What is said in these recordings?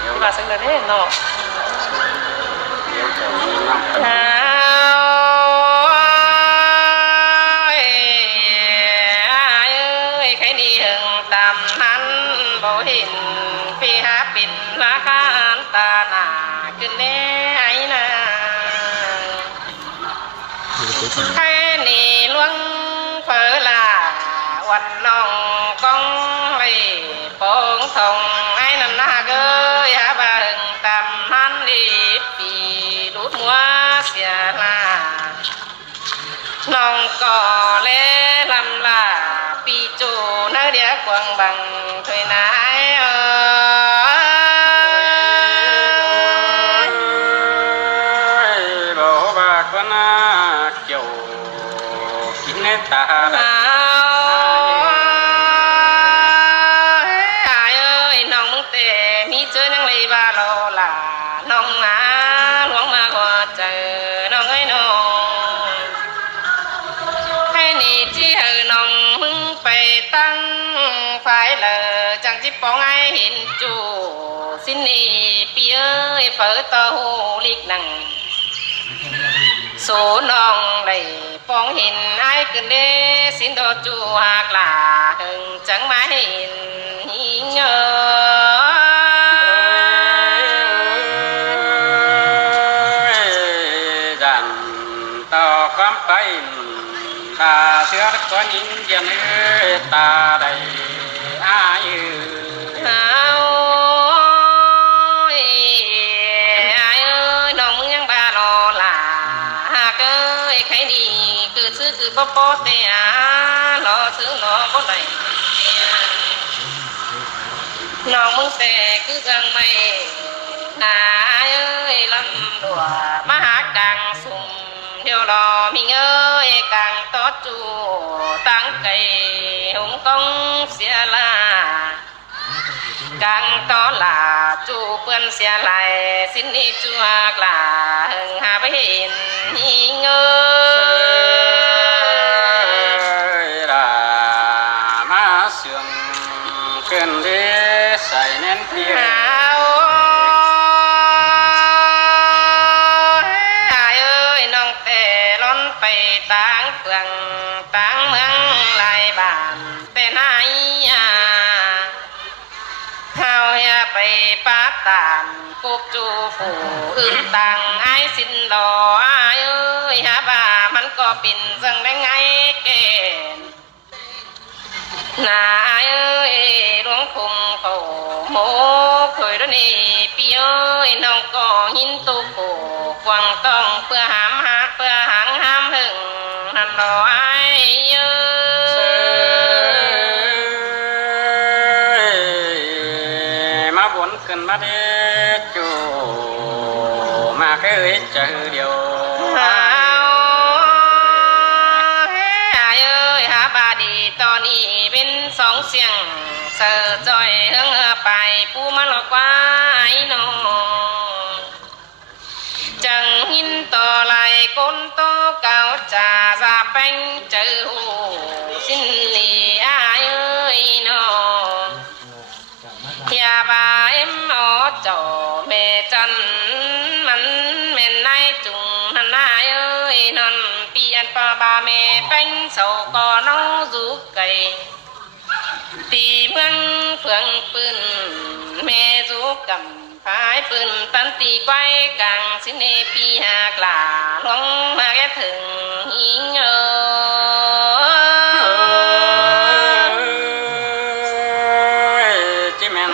ที่ว่าซึ่งเด้เนาะเดี๋ยวจะมีน้ำใครนี่หึงตามนั้นบ่เห็นพี่หาปิ่นราคาตาหน้าขึ้นแน่ไอ้นาใครนี่ลวงเผอลาวันน้องกองเลยโป่งทองไอ้นั่นนาเกยหาบ่หึงตามนั้นดีปีรูดหัวเสียลาน้องก็เลลำลาปีจูนักเดียกวางบังถอยนายบ่บากว่านาเกี่ยวกินในตาน้องมึงแต่มีเจอยังเลยบาโลล่ะน้องนาหลวงมาก็เจอน้องเอ้ยน้องให้นี่ที่เฮอน้องมึงไปตั้งฝ่ายเลอจังจิปองไอ้เห็นจูสินี่ปีเอ้ยเฝอเต้าหูลิกนั่งโสน้องได้ปองเห็นไอ้ขึ้นเด้สินโดจูหากลาหึงจังมาเห็นหิงจันต่อความไปตาเสือตัวนิ่งเย็นตาใดอายุน้องมึงยังบาลอล่ะหากเอ้ยใครดีคือซื้อคือบ่ปอเตียรอซื้อรอบ่ได้น้องมึงแต่คือจังไม่นาเอ้ยลำดัวมาหากลางสุ่มเดี๋ยวรอมีเอ้ยกลางตอจูตั้งไก่หงกองเสียลากลางตอลาจูเปื้อนเสียไหลสินนี่จัวกลาหึงหาไปเห็นหิงเอ้ยรามาเสื่องเกินเดใส่แน่นเพียน้องแต่ล้นไปต่างเฟืองต่างเมืองหลายบ้านแต่ไหนเฮาอย่าไปปาตามกุบจูผู้อื่นต่างไอ้สินดอเอ้ยหาบ่ามันก็ปิ่นจังได้ไงเกณฑ์นาเอ้ยหลวงคุมเขาโมเคยดนี่ปีเอ้ยน้องก็หินตุโกกวางต้องเพื่อหามหาเพื่อหางห้ามหึงนั่นรอไอ้เอ้ยมาบนขึ้นมาเด้จูมาเคยเจอเดียวหาบาดีตอนนี้เป็นสองเสียงเสือจอยเฮืองไปปูมาหลอกไว้น้องจังหินต่อไหลก้นโตเก่าจ่าซาแป้งเจอหูสินนี่อ้ายเอ้ยน้องอย่าบาเอ็มอ๋อจ่อแม่จันมันแม่นนายจุงหันนายเอ้ยนอนเปลี่ยนป้าบาแม่แป้งโซก่อน้องจุกไก่ตีเมืองเฟืองปืนแม่จุกกำพายปืนตันตีไว้กลางสิเนปีหากลาหลวงมาแก่ถึงหิงจิแม่น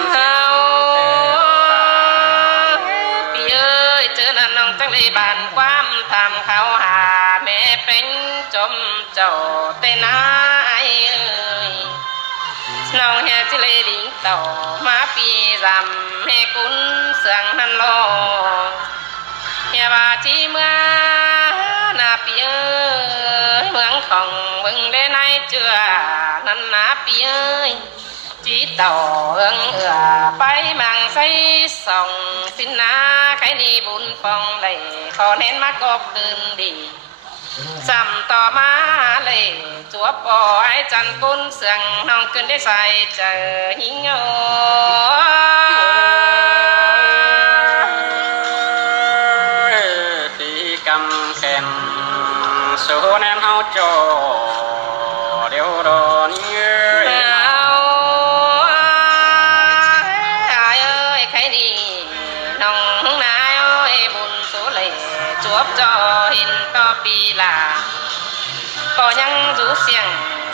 ปีเอ้ยเจอนั่นน้องจังเลยบานความทำเขาหาแม่เป็นจมเจ้าเตนาไอ้เอ้ยน้องเฮียจิเลยดิ่งต่อมาปีรำให้คุณเสืองนั่นรอเฮียบาที่เมื่อนาปีเอ้ยเมืองของบึงได้ในเจือนั่นนาปีเอ้ยจีต่อไปมังใส่ส่องสินนาใครนี่บุญฟองเลยขอเน้นมากบคืนดีซ้ำต่อมาเลยจัวปอไอ้จันกุนเสืองน้องขึ้นได้ใส่เจอหิง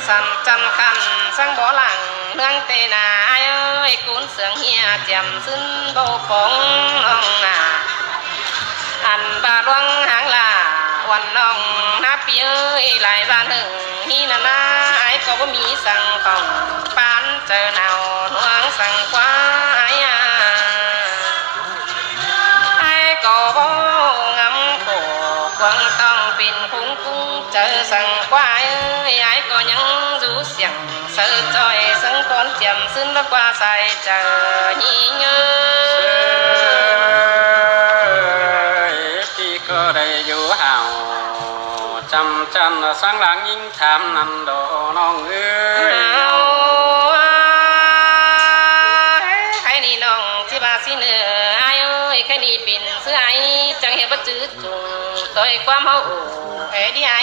สันจันคันสังบ่หลังเรื่องเตนาเอ้ยกุนเสืองเฮียเจียมซึ้นโบฟงน้องนาอันบาดวงหางลาวันน้องนับปีเอ้ยหลายร้านหนึ่งฮีนานาไอ้ก็บ่มีสั่งของปานเจอหนาวหวงสั่งควายไอ้ก็บ่งำโขควงต้องปิ่นคุ้งกุ้งเจอสั่งควายเอ้ยไอ้ก็ยังรู้เสียงเสือจอยสังก้อนเจียมซึ้นแล้วกว่าใส่เจอฮีเงืก็ได้อยู่ห่าวจำจันสังหลังยิ่งถามนันโดน้องเอ้ยใครนี่น้องที่บาสิเนื้อไอ้เอ้ยใครนี่ปิ่นเสื้อไอ้จังเห็นบ่จืดจุงตัวความเฮาเอ็ดีไอ้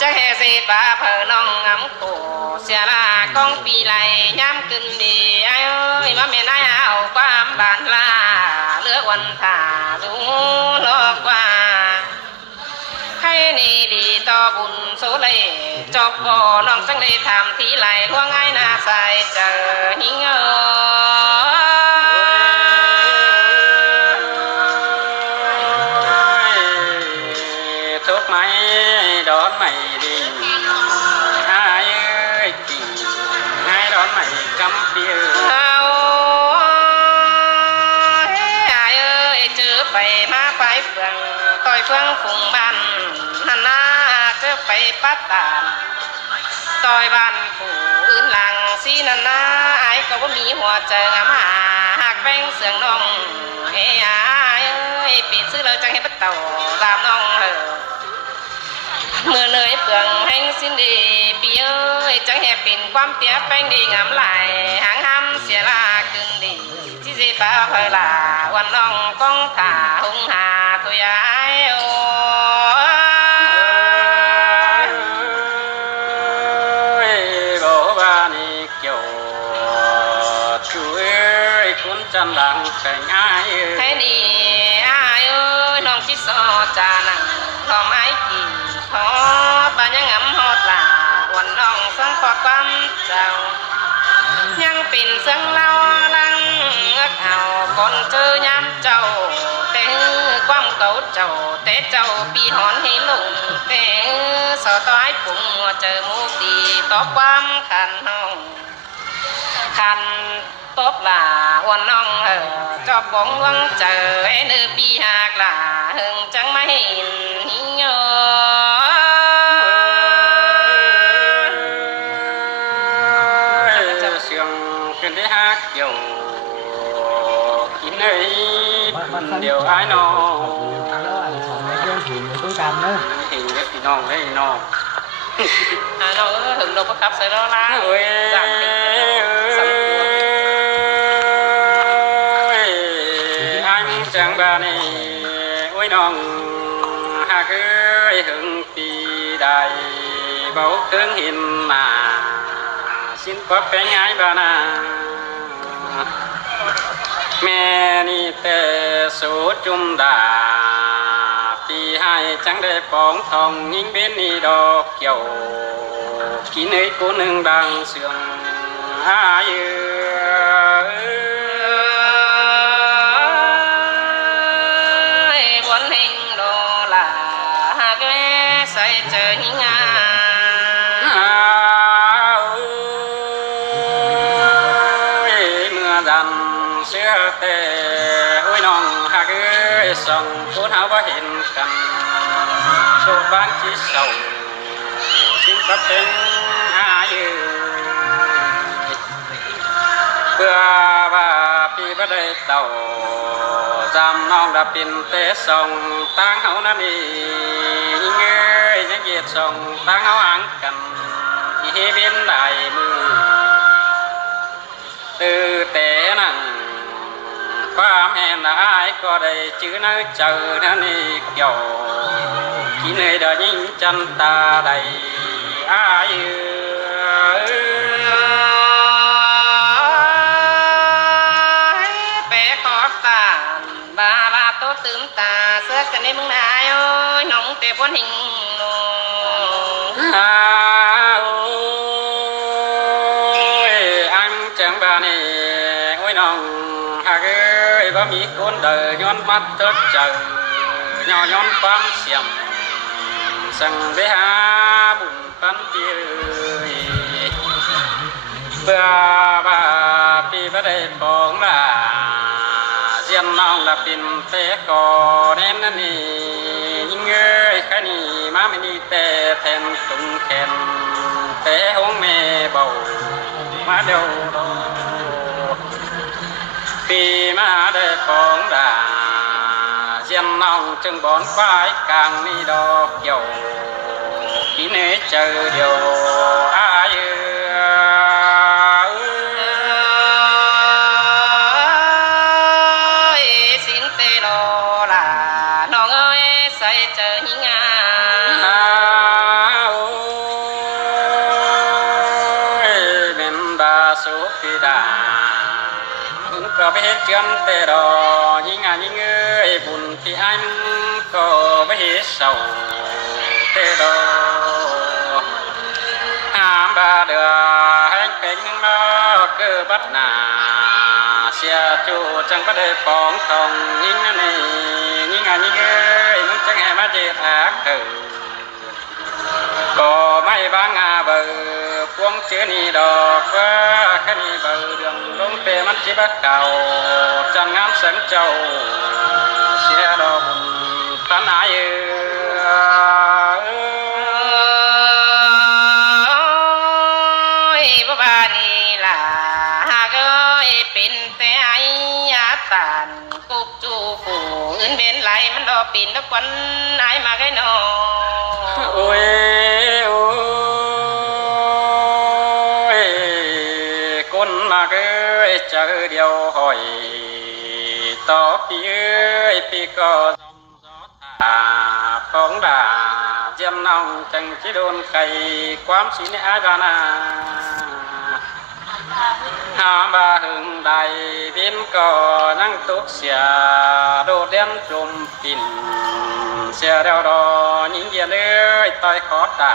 จังเห็นเสพาเพอน้องงำโขเสียละกองปีไหลย้ำขึ้นดีไอ้เอ้ยมาแม่นายเอาความบานลาเลือกวันถ่าดูโลกว่าให้นี่ดีต่อบุญโสเลยจบบ่น้องจังเลยทำที่ไหลล่วงง่ายนาใส่เจอหิงทุกไม้ดอนไม่ดีหายเอ้ยจริงหายดอนไม่กำเปียไปมาไปเฟืองต่อยเฟืองฝุงบ้านหันหน้าเจอไปปัดตานต่อยบ้านผู้อื่นหลังสีนันหน้าไอ้ก็บ่มีหัวเจองามหากแป้งเสืองน้องเอ้ยปิดซื้อเลยจังให้ปัดเต่าตามน้องเมื่อเนยเปลืองแห้งสิ้นดีปีเอ้ยจังแห่ปิ่นความเตี้ยแป้งดีงามไหลหางห้ำเสียลาขึ้นดีที่สิป้าเพลาวันน้องก้องตาหงหาตัวยายโอ้ยบอกว่านี่เกี่ยวช่วยคุณจันดังแต่ง่ายให้ดีอ้ายเอ้ยน้องชิโซจานังทอไม้กี่ขอบานยังงำฮอดลาวันน้องสังขอความเจ้ายังปิ่นเสียงเล่าลังเงือกเอาก่อนเจอย้ำเจ้าแต่ความเก่าเจ้าแต่เจ้าปีหอนให้ลงแต่สอต้อยปุ่งเจอมุกดีต่อความขันห้องขันตบลาวันน้องจอบบ้องวังเจอเนื้อปีหากลาหึงจังไม่เห็นหิ้งขึ้นได้ฮักเกี่ยวกินเลยเดี๋ยวไอ้น้องหิวพี่น้องได้น้องน้องถึงเราประคับใส่แล้วนะจากanh chẳng bà này ôi non hà cưới hưng pi đại bảo cứng hình mà xin có cái nhái bà na mẹ ni tê số chung đà pi hai chẳng để bóng thòng nhìn bên ni đo kiểu kín ấy cô nương đang sương ai ôi non hà cứ sòng cuốn áo bá hiện cầm số bán chỉ sầu xin cấp tên ai bữa và pi bắt đây tàu giam non đã pin té sòng tang hậu nam đi nghe những việc sòng tang hậu ăn cầm thì bên đại mưa từ té nặngความแห่งละอายก็ได้จื้อน้าเจอนั่นนี่เกี่ยวกินเลยเดินยิ่งจันตาได้อายเป๋ขอบตาบาบาโตตื่นตาเสื้อกันในมึงนายโอ้ยน้องเตะบนหิงโน เอ้ยบ่มีคนเดินย้อนมัดเถิดเจอย้อนความเสียมสั่งไปหาบุญปันปีเบื่อบ่าปีบ่ได้ปองลาเสียนน้องละปินเตก่อแน่นนี่ยิ่งเอ้ยแค่นี้มาไม่มีแต่แทนตุงแขนแต่ห้องแม่เบามาเดียวปีมาได้ปองลาเสียนน้องจึงบอนควายกลางนี่ดอกเกี่ยวปีนี้เจอเดียวอายุสินเตโลล่ะน้องเอ้ยใส่เจอหิงาเป็นดาสุกิดาก็ไปเฮ็ดเจือนเตดอหิงาหิงเอ้ยบุญที่อ้ายมึงก็ไปเฮ็ดเศร้าเตดอหามบาเดือให้เป็นมาเกิดบัดนาเสียจูจังบ่ได้ปองทองหิงนี่หิงาหิงเอ้ยมึงจังให้มาเจ็ดอาคือก็ไม่บางอาเบอพวงเจอนี่ดอกว่าแค่นี้เบอเรื่องลงเปมันจิบักเก่าจันงามสังเจ้าเสียดอกบุญปันอายบ่บานี่ล่ะหากเอ้ยเป็นแต่ไอ้ยาตานกุกจูผู้อื่นเป็นไหลมันดอกปิ่นดอกควันอายมาไกน้อโอ้ยคนมาเอ้ยเจอเดียวหอยต่อปีเอ้ยปีก็สมสอตาปองดาเจียมน้องจังสิโดนไข่ความสิในอาบานาหาบาหึงใดบินก็นั่งตุกเสียโดดเด่นจมปิ่นเสียเดียวดอยิงเยียนเอ้ยต่อยขอตา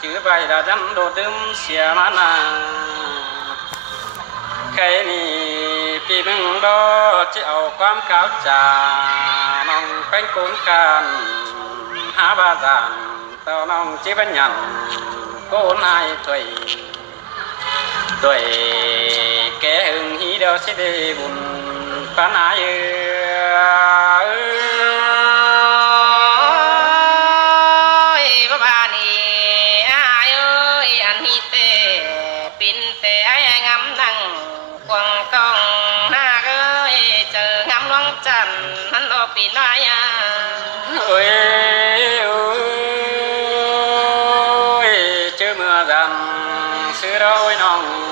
ถือใบดาจันโดดดึมเสียมานาใครนี่พี่มึงดอจะเอาความขาวจาน้องเป็นคนกันหาบาจานต่อน้องจีบัญญัติโกนายtuổi kẻ hưng hí đâu sẽ đi buồn phán ai ơi bà bà nì ai ơi anh hi tê pin tê ai ngắm đằng quăng tông na ơi chờ ngắm loáng trần hắn lo pin ai à ơi chưa mưa dần xưa đôi nòng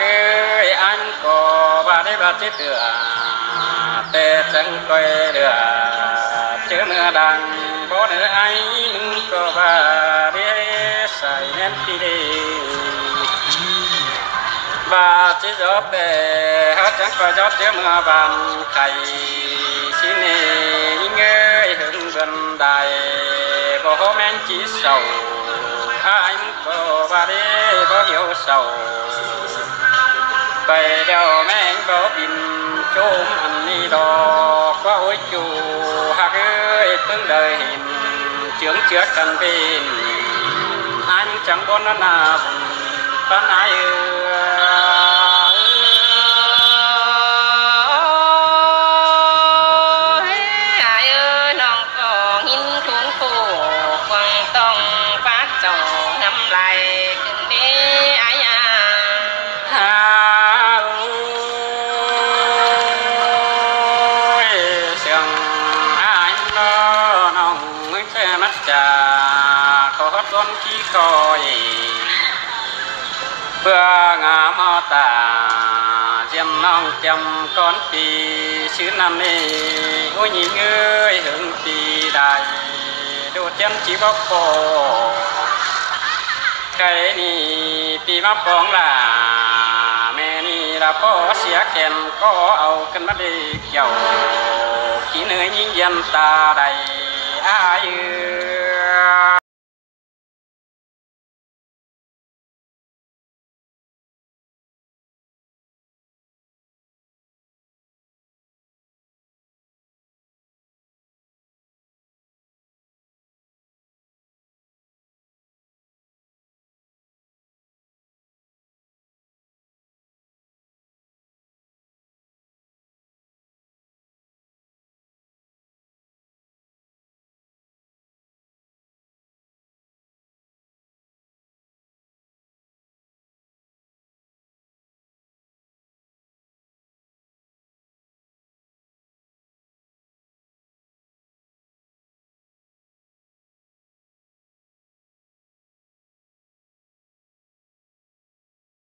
ơi anh có ba đấy ba chết được tê chẳng coi được chứ mưa đằng bố nữa anh có ba đấy xài em đi đi ba chỉ gió bè hết chẳng coi gió chứ mưa bàn thầy xin ơi hưởng gần đài bố hôm anh chỉ sầu anh có ba đấy có hiểu sầuไปเดียวแม่งบ่บินโจมอันนี้ดอกว่าโอ้ยจูหักเอ้ยเพิ่งได้เห็นเจืองเจือกันเป็นอันจังบนนาบุญปานายน้องก็หินทุนผู้คงต้องปากเจ้าน้ำไหลขึ้นเด้อายาที่คอยเพื่องามเอาตาเจียมน้องจำก้อนปีชื่อน้ำนี้โอ้ยยิงเอ้ยหึงปีได้ดูเจียมจีบพอใครนี่ปีมาปองล่ะแม่นี่ละพ่อเสียแขนก็เอากันมาได้เกี่ยวขี้เนยยิงยันตาใดอายุ